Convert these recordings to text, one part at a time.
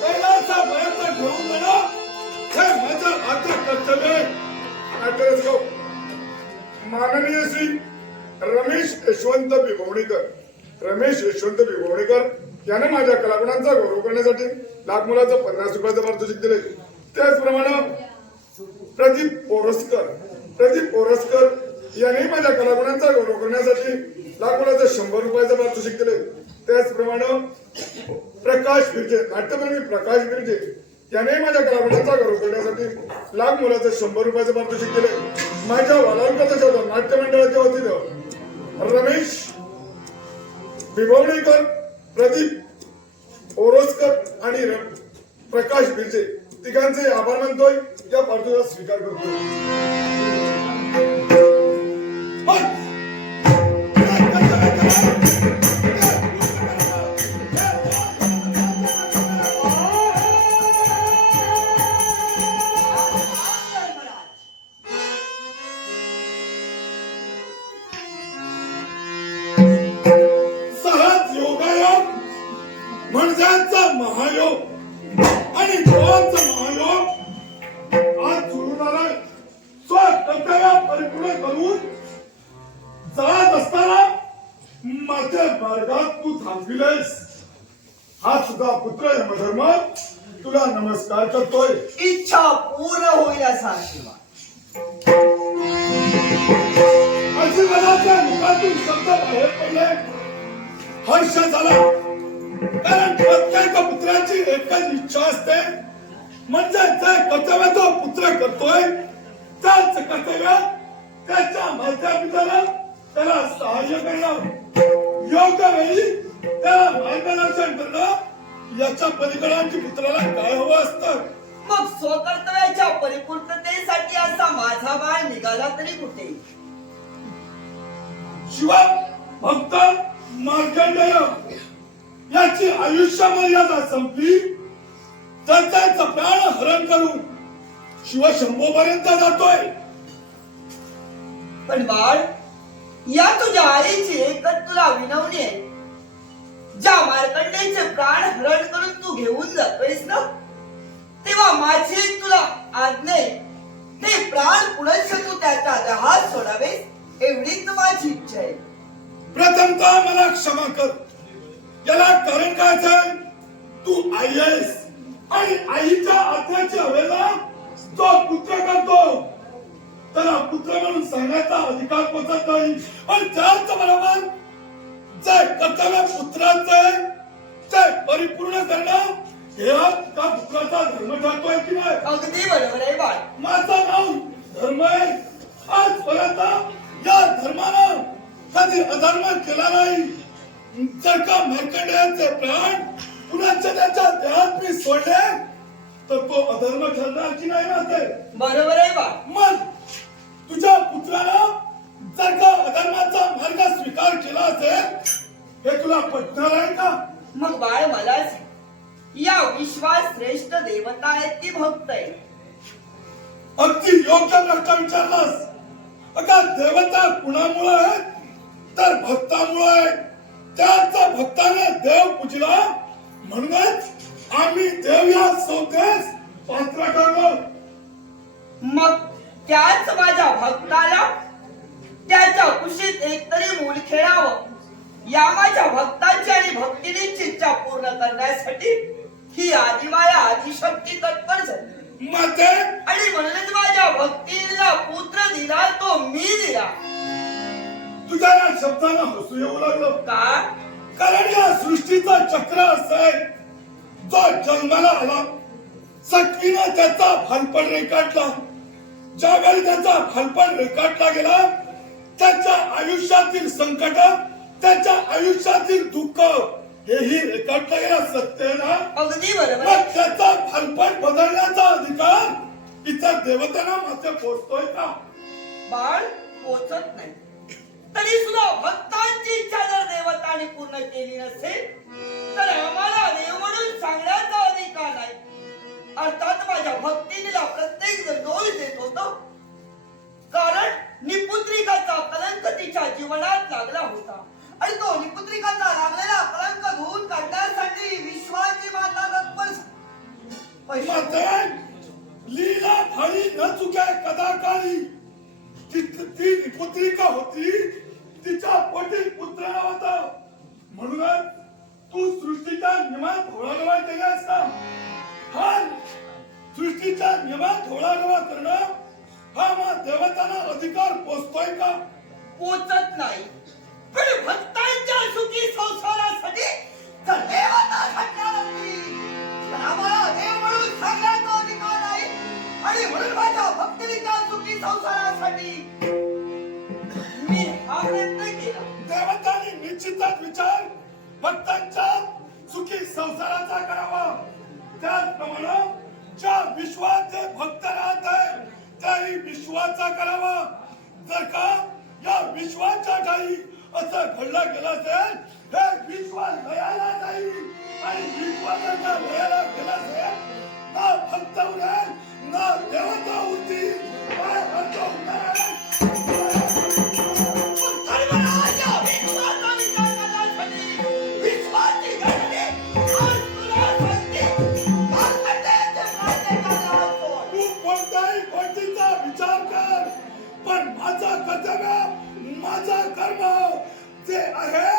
कैलासा मयाचा घेऊन जाणं हे माझं आता कर्तव्य आहे. माननीय श्री रमेश यशवंत बिभवणीकर याने माझ्या कलागुणांचा गौरव करण्यासाठी लाख मुलाचं 50 रुपयाचं पारितोषिक दिले. त्याचप्रमाणे प्रदीप ओरसकर यांनी माझ्या कलागुणांचा गौरव करण्यासाठी लाख मुलाचं 100 रुपयाचं पारितोषिक दिले. त्याचप्रमाणे नाट्यप्रेमी प्रकाश बिर्जे याने माझ्या कलागुणांचा गौरव करण्यासाठी लाख मुलाचं 100 रुपयाचं पारितोषिक दिले. माझ्या वालांकच्या नाट्य मंडळाच्या वतीनं रमेश बिभवणीकर, प्रदीप ओरसकर आणि प्रकाश बिर्जे तिघांचे आभार मानतोय. या पारितोषिकाचा स्वीकार करतोय. म्हणजे महायोग आणि देवांचा महायोग आज सुरूदारा स्वकर्तव्य परिपूर्ण करून जात असताना माझ्या मार्गात तू थांबविलेस. हा तुझा पुत्र यमधर्म तुला नमस्कार करतोय. इच्छा पूर्ण होईल असा आशीर्वाद. आशीर्वादाच्या मुखातून शब्द बाहेर पडले. हर्ष झाला, कारण प्रत्येक पुत्राची एकच इच्छा असते, म्हणजे जे कर्तव्य तो पुत्र करतोय त्याच कर्तव्य त्याच्या माता पित्याला त्याला सहाय्य करणं, योग्य वेळी त्याला मार्गदर्शन करणं याच्या पलीकडे पुत्राला काय हवं असतं. मग स्वकर्तव्याच्या परिपूर्णतेसाठी असा माझा बाळ निघाला तरी कुठे. शिवा भक्त मार्कंडेय याची आयुष्य मर्यादा संपली तर त्याचा प्राण हरण करून शिवशंभो पर्यंत जातोय. पण बाळ, या तुझ्या आईची एकच तुला विनवणी आहे. ज्या मार्कंडेयचे प्राण हरण करून तू घेऊन जातोयस ना, तेव्हा माझी तुला आज्ञा आहे, ते प्राण पुनश्च तू त्याच्या देहात सोडावेस एवढीच माझी इच्छा आहे. प्रथमतः मला क्षमा कर. याला कारण काय? तू आई आहेस आणि आईच्या आज्ञेची अवहेलना जो पुत्र करतो त्याला पुत्र म्हणून सांगण्याचा अधिकार पोचत नाही. पण त्याच बरोबर जे कर्तव्य पुत्राचं ते परिपूर्ण करणं हे का पुत्राचा धर्म ठरतोय की नाही? अगदी बरोबर आहे बाळ. माझं नाव धर्म आहे. आजपर्यंत या धर्मानं कधी अधर्म केला नाही. जर का मार्कंडेयाचे प्राण कुणाच्या त्याच्या देहात मी सोडले तर तो अधर्म ठरणार की नाही ना? ते बरोबर आहे बा. मग तुझ्या पुत्रानं जर का अधर्माचा मार्ग स्वीकार केला असेल हे तुला पटणार आहे का? मग बाळ, मलाच या विश्वास श्रेष्ठ देवता आहेत की भक्त आहे? अगदी योग्य प्रश्न विचारलास. अगं देवता कुणामुळे आहे तर भक्तामुळे आहे. त्याच भक्ताने देव पूजला म्हणूनच आम्ही देव या संस्थेस पात्र ठरलो. मग त्याच माझ्या भक्ताला त्याच्या कुशीत एकतरी मूल खेळावं या माझ्या भक्ताची आणि भक्तिनीची इच्छा पूर्ण करण्यासाठी ही आदिमाया आदिशक्ती तत्पर झाली. मग आणि म्हणूनच माझ्या भक्तीला पुत्र दिला, तो मी दिला. तुझ्या या शब्दाला हसू येऊ लागलं का? कारण या सृष्टीचं चक्र असं आहे, जो जन्माला आला सक्तीनं त्याचा भानपण रेखाटला. ज्यावेळी त्याचा भानपण रेखाटला गेला त्याच्या आयुष्यातील संकट, त्याच्या आयुष्यातील दुःख हेही रेखाटलं गेला. सत्य आहे ना? अगदी बरोबर. मग त्याचा भानपण बदलण्याचा अधिकार इतर देवतांना मात्र पोचतोय का? बाळ, पोचत नाही. तरी सुद्धा भक्तांची इच्छा जर देवतांनी पूर्ण केली नसेल तर आम्हाला देव म्हणून सांगण्याचा अधिकार नाही. अर्थात माझ्या भक्तीला प्रत्येक जण दोष देत होतो, कारण निपुत्रिकाचा कलंक तिच्या जीवनात लागला होता आणि तो निपुत्रिकाचा लागलेला कलंक धुवून काढण्यासाठी विश्वाची माता तत्पर. मात्र लीला फाळी न चुके कदा काळी ती पुत्रिका होती तिच्या पोटी पुत्र नव्हता म्हणूनच तू सृष्टीच्या नियमात होळागवा केल्यास का हा सृष्टीच्या नियमात होळागवा करणं हा मग देवतांना अधिकार पोचतोय का पोचत नाही पण भक्तांच्या सुखी संसारासाठी जर देवता घडणार असती तर आम्हाला देव म्हणून सांगण्याचा अधिकार नाही आणि म्हणून माझ्या भक्तीच्या सुखी संसारासाठी मी हा प्रयत्न केला देवतांनी निश्चितच विचार भक्तांच्या सुखी संसाराचा करावा त्याचप्रमाणे ज्या विश्वात जे भक्त राहत आहे त्याही विश्वाचा करावा जर का या विश्वाच्या ठाई असं घडलं गेलं असेल हे विश्व लयाला जाईल आणि विश्वाचा जर लयाला गेला असेल ना भक्त उरेल ना देवता उरतील काय अर्थ होणार माझा कर्म जे आहे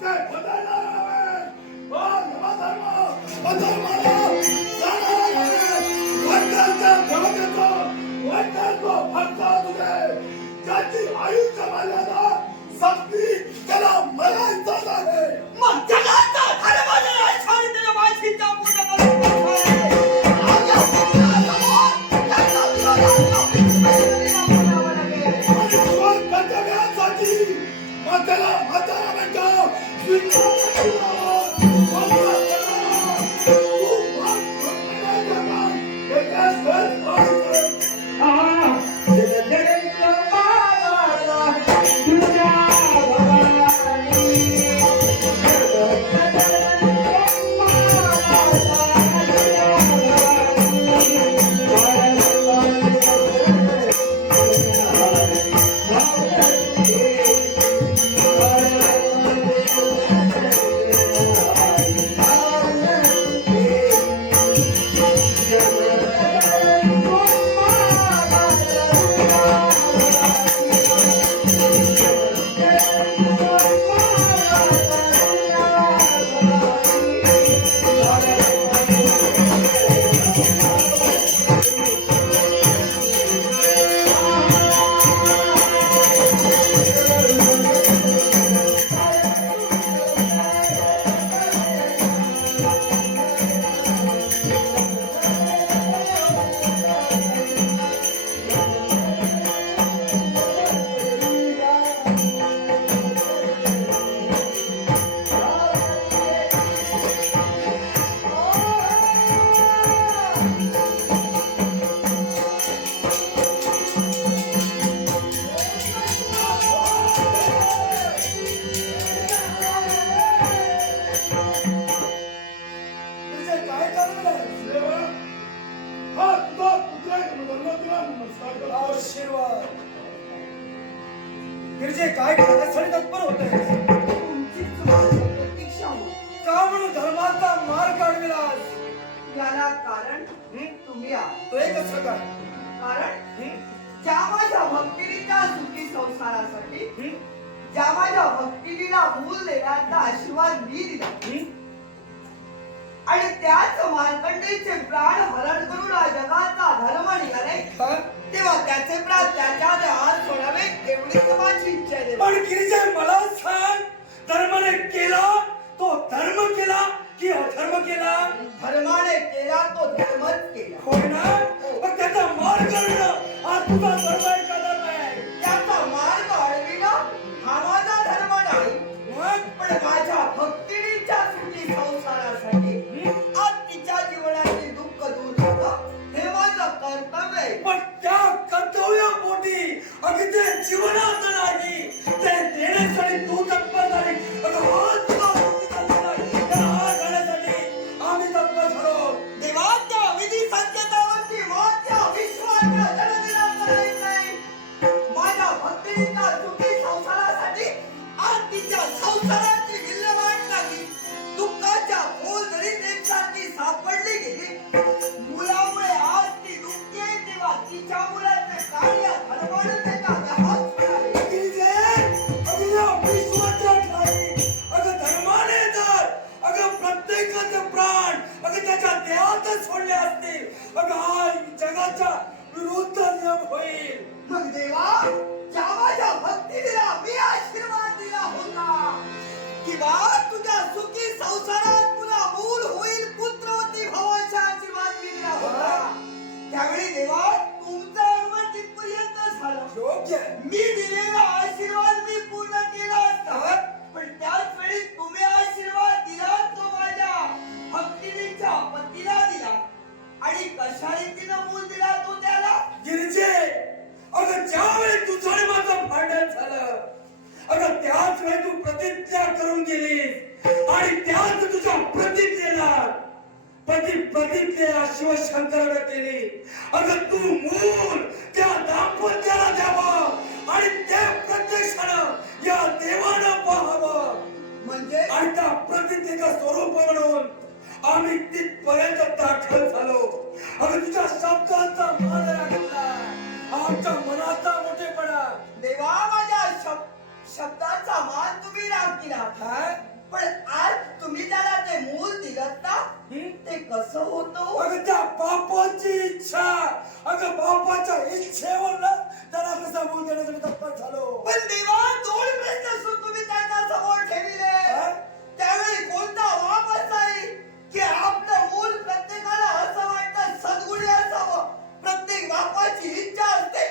ते बदलणार आहे धर्माला जाणार आहे वंदनाच्या देवतेचा वंदनाचा भक्त तुझे ज्याची आयुष्य मर्यादा संपली त्याला मरायचाच आहे मग जगाचा धर्म जर सोडून माझीच्या पूजा त्याला म्हातारा म्हणतो गिरजे काय करण्यासाठी तत्पर होत आहे का म्हणून धर्माचा मार काढविलास याला कारण तुम्ही आहात तो एक कसं काय कारण ज्या माझ्या भक्तीच्या सुखी संसारासाठी ज्या माझ्या भक्तीला मूल देण्याचा आशीर्वाद मी दिला आणि त्याच मार्कंडेयचे प्राण हरण करून हा जगाचा धर्म निघाले तेव्हा त्याचे प्राण त्याच्या हात सोडावे एवढीच माझी इच्छा आहे पण गिरिजे मला सांग धर्माने केला तो धर्म केला की अधर्म केला धर्माने केला तो धर्मच केला होय ना पण त्याचा मार करणं हा तुझा धर्म आहे का धर्म आहे त्याचा मार्ग अडविणं हा माझा धर्म नाही मग पण माझ्या भक्तीच्या सुखी संसारासाठी आज तिच्या जीवनातील दुःख दूर करणं हे माझं कर्तव्य आहे पण त्या कर्तव्यापोटी अगदी ते जीवनात नाही ते देण्यासाठी तू तत्पर झाली हा तुझा भक्तीचा दिला. तर हा घडण्यासाठी आम्ही देवानच सोडले असतील अगं हा जगाच्या विरुद्ध नियम होईल. मग देवा ज्या माझ्या भक्तीला मी आशीर्वाद दिला होता की बा तुझ्या सुखी संसारात तुला मूल होईल पुत्रवती भावाचा आशीर्वाद मी दिला होता. त्यावेळी देवा तुमचं अनुमान तिथपर्यंत झालं. योग्य. मी दिलेला आशीर्वाद मी पूर्ण केला असता, पण त्याच वेळी तुम्ही आशीर्वाद दिला तो माझ्या भक्तिनीच्या पतीला दिला आणि कशा रीतीनं मूल दिला तो त्याला. गिरिजे अगं ज्यावेळी तुझं आणि माझं भांडण झालं अगं त्याच वेळी तू प्रतिज्ञा करून गेली आणि त्याच तुझ्या प्रतिज्ञेला प्रतिज्ञेला शिवशंकराने केली. अगं तू मूल त्या दाम्पत्याला द्यावं आणि ते प्रत्यक्षानं या देवानं पाहावं. म्हणजे आणि त्या प्रतिज्ञेचं स्वरूप म्हणून आम्ही तिथपर्यंत दाखल झालो. अगं तुझ्या शब्दांचा मान राखला आमच्या मनाचा मोठेपणा. देवा माझ्या शब्दाचा मान तुम्ही राखला, पण आज तुम्ही त्याला ते मूल दिलं ना ते कसं होतं. अगं त्या बापाची इच्छा अगं बापाच्या इच्छेवर त्याला कसा मूल देण्यासाठी तत्पर झालो. पण देवा दोन प्रश्न तुम्ही त्याच्या समोर ठेवले. त्यावेळी कोणता वाप असाई की आपलं मूल प्रत्येकाला असं वाटतं सद्गुणी असावं. प्रत्येक बापाची इच्छा असते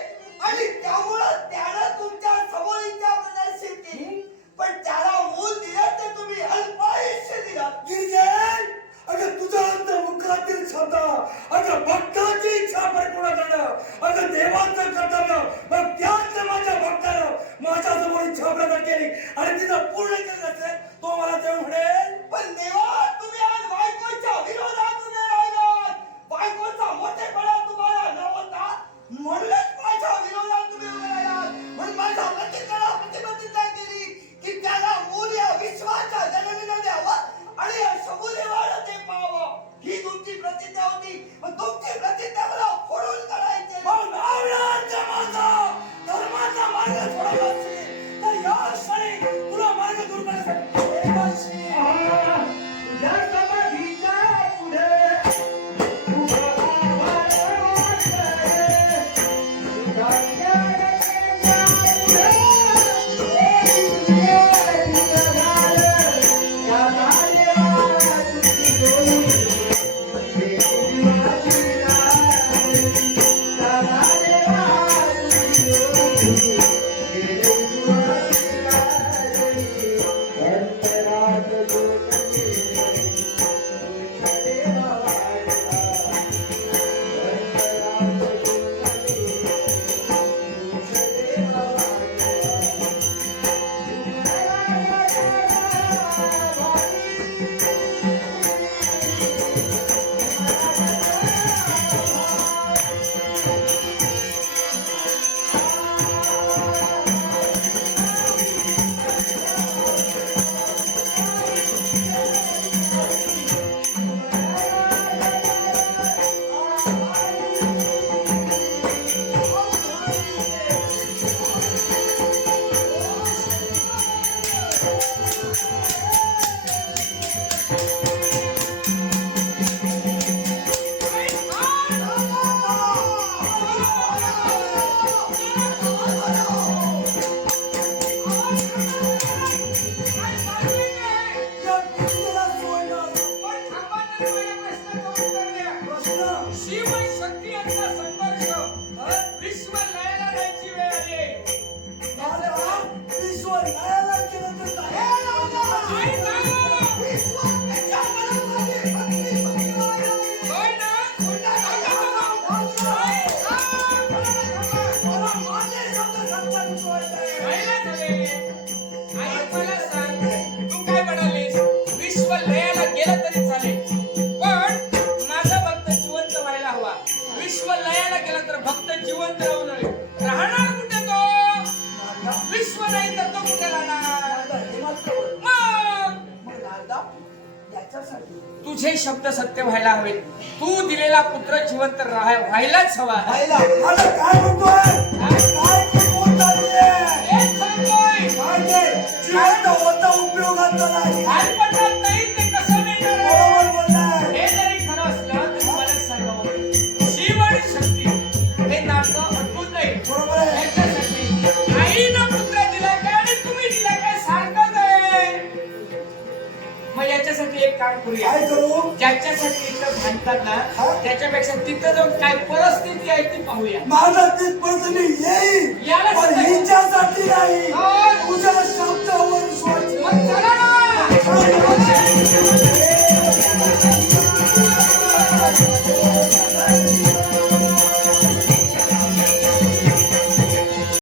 आणि त्यामुळं त्याला तुमच्या समोर इच्छा प्रदर्शित केली, पण त्याला मूल दिलं ते तुम्ही अल्पायुष्य दिलं. गिरिजन अगं तुझ्या अंतर्मुखातील शब्द अगं भक्ताची इच्छा परिपूर्ण करणं अगं देवाचं कर्तव्य. मग त्याच माझ्या भक्तानं माझ्या समोर इच्छा प्रकट केली आणि तिथं पूर्ण केलं असेल तो मला देव म्हणेल. पण देवा तुम्ही आज बायकोच्या विरोधात उभे राहिलात. बायकोचा मोठेपणा तुम्हाला नव्हता म्हणूनच माझ्या विरोधात तुम्ही उभे राहिलात. म्हणून माझ्या प्रतिज्ञेला प्रतिबद्धता केली की त्याला मूल या विश्वाच्या जननीनं द्यावं आणि या शंभूदेवानं ते पाहावं. ही तुमची प्रतिज्ञा होती. मग तुमची प्रतिज्ञा मला फोडून काढायची. मग नावरांचा माझा धर्माचा मार्ग सोडत असशील तर या क्षणी तुला मार्ग दूर करण्यासाठी देवाशी तुझ्या समाधीच्या पुढे तुझे शब्द सत्य व्हायला हवे. तू दिलेला पुत्र जिवंत व्हायलाच हवा. आता काय म्हणतोय काय किंमत आली आहे? हेच सांगतोय. काय ते जिवंत होता उपयोगाचा नाही. लहानपणात नाही ते कसं मिळणार आहे? बरोबर बोललाय. हे जरी खरं असलं ज्याच्यासाठी इथं भांडतात ना त्याच्यापेक्षा तिथं जाऊन काय परिस्थिती आहे ती पाहूया. माझा तिथपर्यंत मी येईल याला पण सुद्धा- हिच्यासाठी नाही हो. तुझ्या शब्दावर विश्वास मग चला ना. ठेव.